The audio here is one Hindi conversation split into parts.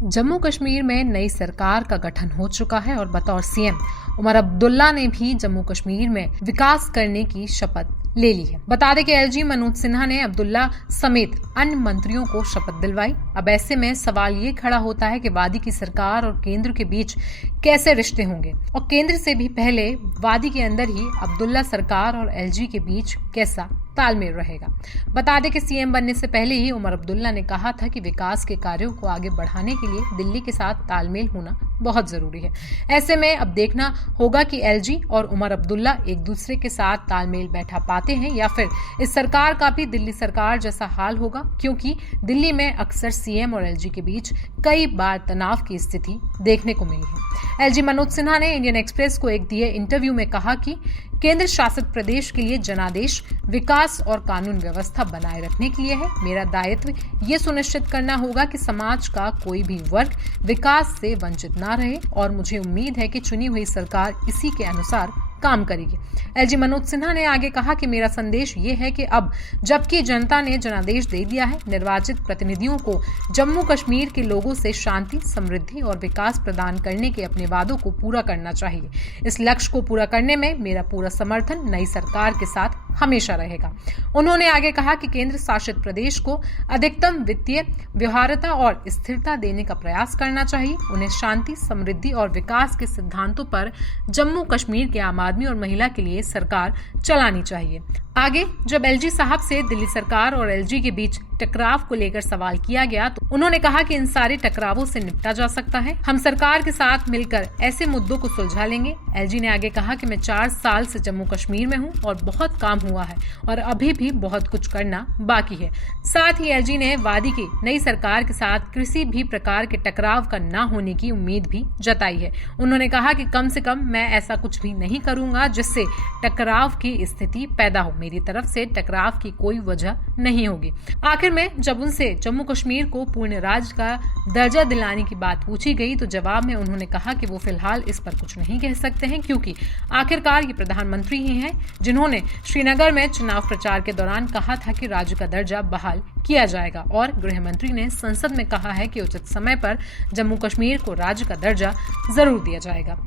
जम्मू कश्मीर में नई सरकार का गठन हो चुका है और बतौर सीएम उमर अब्दुल्ला ने भी जम्मू कश्मीर में विकास करने की शपथ ले ली है। बता दें कि एलजी मनोज सिन्हा ने अब्दुल्ला समेत अन्य मंत्रियों को शपथ दिलवाई। अब ऐसे में सवाल ये खड़ा होता है कि वादी की सरकार और केंद्र के बीच कैसे रिश्ते होंगे और केंद्र से भी पहले वादी के अंदर ही अब्दुल्ला सरकार और एलजी के बीच कैसा तालमेल रहेगा। बता दें कि सीएम बनने से पहले ही उमर अब्दुल्ला ने कहा था कि विकास के कार्यों को आगे बढ़ाने के लिए दिल्ली के साथ तालमेल होना बहुत जरूरी है। ऐसे में अब देखना होगा कि एलजी और उमर अब्दुल्ला एक दूसरे के साथ तालमेल बैठा पाते हैं या फिर इस सरकार का भी दिल्ली सरकार जैसा हाल होगा, क्योंकि दिल्ली में अक्सर सीएम और एलजी के बीच कई बार तनाव की स्थिति देखने को मिली है। एलजी मनोज सिन्हा ने इंडियन एक्सप्रेस को एक दिए इंटरव्यू में कहा कि केंद्र शासित प्रदेश के लिए जनादेश विकास और कानून व्यवस्था बनाए रखने के लिए है। मेरा दायित्व ये सुनिश्चित करना होगा कि समाज का कोई भी वर्ग विकास से वंचित ना रहे और मुझे उम्मीद है कि चुनी हुई सरकार इसी के अनुसार काम करेगी। एलजी मनोज सिन्हा ने आगे कहा कि मेरा संदेश ये है कि अब जबकि जनता ने जनादेश दे दिया है, निर्वाचित प्रतिनिधियों को जम्मू कश्मीर के लोगों से शांति, समृद्धि और विकास प्रदान करने के अपने वादों को पूरा करना चाहिए। इस लक्ष्य को पूरा करने में मेरा पूरा समर्थन नई सरकार के साथ हमेशा रहेगा। उन्होंने आगे कहा कि केंद्र शासित प्रदेश को अधिकतम वित्तीय व्यवहार्यता और स्थिरता देने का प्रयास करना चाहिए। उन्हें शांति, समृद्धि और विकास के सिद्धांतों पर जम्मू कश्मीर के आम आदमी और महिला के लिए सरकार चलानी चाहिए। आगे जब एलजी साहब से दिल्ली सरकार और एलजी के बीच टकराव को लेकर सवाल किया गया तो उन्होंने कहा कि इन सारे टकरावों से निपटा जा सकता है। हम सरकार के साथ मिलकर ऐसे मुद्दों को सुलझा लेंगे। एलजी ने आगे कहा कि मैं 4 साल से जम्मू कश्मीर में हूं और बहुत काम हुआ है और अभी भी बहुत कुछ करना बाकी है। साथ ही एलजी ने वादी की नई सरकार के साथ किसी भी प्रकार के टकराव का न होने की उम्मीद भी जताई है। उन्होंने कहा कि कम से कम मैं ऐसा कुछ भी नहीं करूंगा जिससे टकराव की स्थिति पैदा हो। मेरी तरफ से टकराव की कोई वजह नहीं होगी। आखिर में जब उनसे जम्मू कश्मीर को पूर्ण राज्य का दर्जा दिलाने की बात पूछी गई तो जवाब में उन्होंने कहा कि वो फिलहाल इस पर कुछ नहीं कह सकते हैं, क्योंकि आखिरकार ये प्रधानमंत्री ही हैं जिन्होंने श्रीनगर में चुनाव प्रचार के दौरान कहा था कि राज्य का दर्जा बहाल किया जाएगा और गृह मंत्री ने संसद में कहा है कि उचित समय पर जम्मू कश्मीर को राज्य का दर्जा जरूर दिया जाएगा।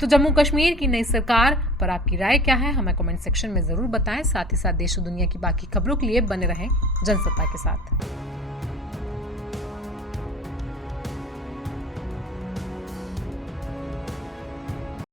तो जम्मू कश्मीर की नई सरकार पर आपकी राय क्या है, हमें कमेंट सेक्शन में जरूर बताएं। साथ ही साथ देश और दुनिया की बाकी खबरों के लिए बने रहें जनसत्ता के साथ।